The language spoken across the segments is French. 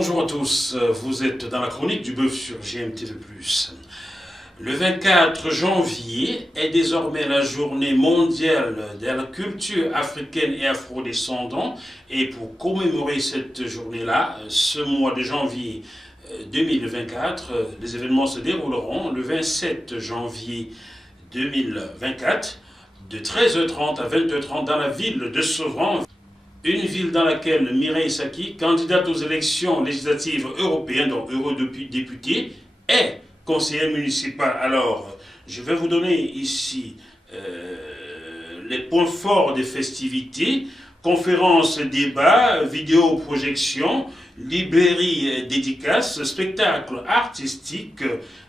Bonjour à tous, vous êtes dans la chronique du bœuf sur GMTV+. Le 24 janvier est désormais la journée mondiale de la culture africaine et afro-descendante. Et pour commémorer cette journée-là, ce mois de janvier 2024, les événements se dérouleront le 27 janvier 2024 de 13h30 à 20h30 dans la ville de Sevran. Une ville dans laquelle Mireille Saki, candidate aux élections législatives européennes, donc eurodéputée, est conseillère municipale. Alors, je vais vous donner ici les points forts des festivités: conférences, débats, vidéo, projection, librairie, dédicaces, spectacles artistiques,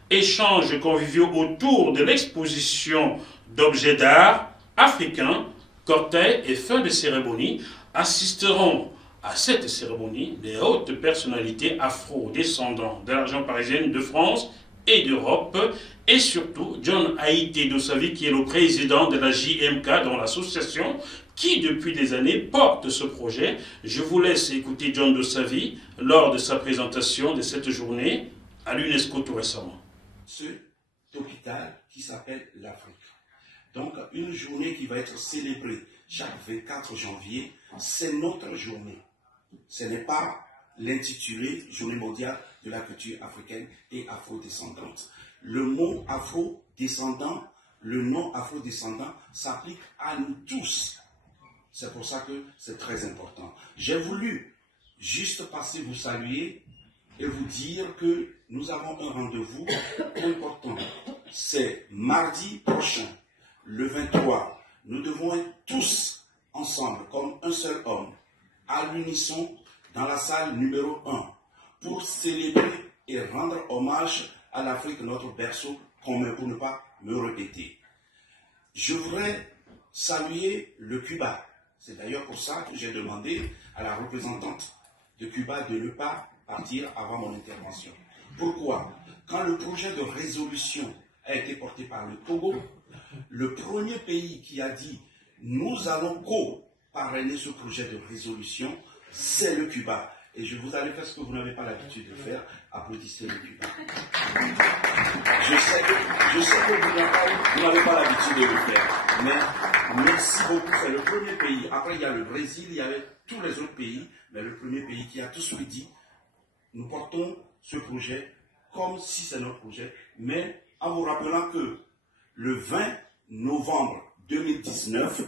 échanges conviviaux autour de l'exposition d'objets d'art africains, cortège et fin de cérémonie. Assisteront à cette cérémonie les hautes personnalités afro-descendantes de la région parisienne, de France et d'Europe, et surtout John Haïté Dossavi, qui est le président de la JMK, dont l'association qui depuis des années porte ce projet. Je vous laisse écouter John Dossavi lors de sa présentation de cette journée à l'UNESCO tout récemment. Cet hôpital qui s'appelle l'Afrique. Donc une journée qui va être célébrée chaque 24 janvier, c'est notre journée. Ce n'est pas l'intitulé Journée mondiale de la culture africaine et afro-descendante. Le mot afro-descendant, le nom afro-descendant s'applique à nous tous. C'est pour ça que c'est très important. J'ai voulu juste passer vous saluer et vous dire que nous avons un rendez-vous important. C'est mardi prochain, le 23. Nous devons être tous ensemble, comme un seul homme, à l'unisson, dans la salle numéro 1, pour célébrer et rendre hommage à l'Afrique, notre berceau commun, pour ne pas me répéter. Je voudrais saluer le Cuba. C'est d'ailleurs pour ça que j'ai demandé à la représentante de Cuba de ne pas partir avant mon intervention. Pourquoi? Quand le projet de résolution a été porté par le Togo, le premier pays qui a dit « nous allons co-parrainer ce projet de résolution », c'est le Cuba. Et je vous allez faire ce que vous n'avez pas l'habitude de faire, applaudissez le Cuba. Je sais que vous n'avez pas l'habitude de le faire, mais merci beaucoup, c'est le premier pays. Après il y a le Brésil, il y avait tous les autres pays, mais le premier pays qui a tout ce dit, nous portons ce projet comme si c'est notre projet, mais en vous rappelant que le 20 novembre 2019,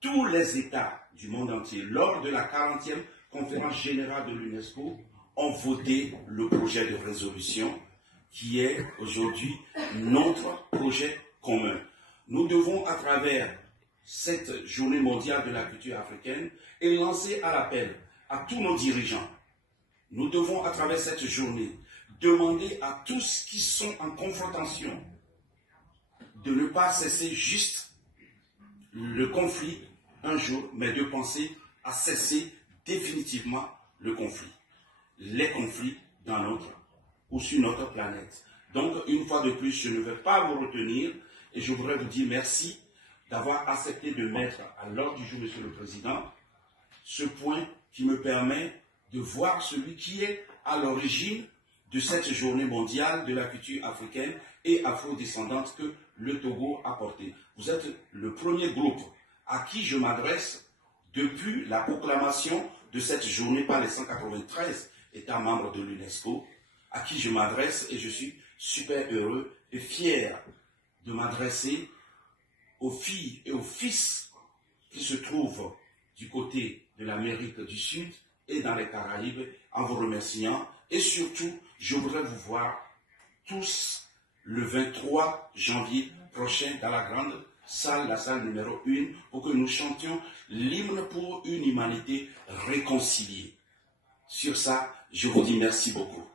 tous les États du monde entier, lors de la 40e conférence générale de l'UNESCO, ont voté le projet de résolution qui est aujourd'hui notre projet commun. Nous devons, à travers cette journée mondiale de la culture africaine, et lancer à l'appel à tous nos dirigeants. Nous devons, à travers cette journée, demander à tous qui sont en confrontation de ne pas cesser juste le conflit un jour, mais de penser à cesser définitivement le conflit. Les conflits dans notre ou sur notre planète. Donc, une fois de plus, je ne vais pas vous retenir et je voudrais vous dire merci d'avoir accepté de mettre à l'ordre du jour, Monsieur le Président, ce point qui me permet de voir celui qui est à l'origine de cette journée mondiale de la culture africaine et afro-descendante que le Togo a portée. Vous êtes le premier groupe à qui je m'adresse depuis la proclamation de cette journée par les 193 États membres de l'UNESCO, à qui je m'adresse et je suis super heureux et fier de m'adresser aux filles et aux fils qui se trouvent du côté de l'Amérique du Sud et dans les Caraïbes, en vous remerciant. Et surtout, je voudrais vous voir tous le 23 janvier prochain dans la grande salle, la salle numéro 1, pour que nous chantions l'hymne pour une humanité réconciliée. Sur ça, je vous dis merci beaucoup.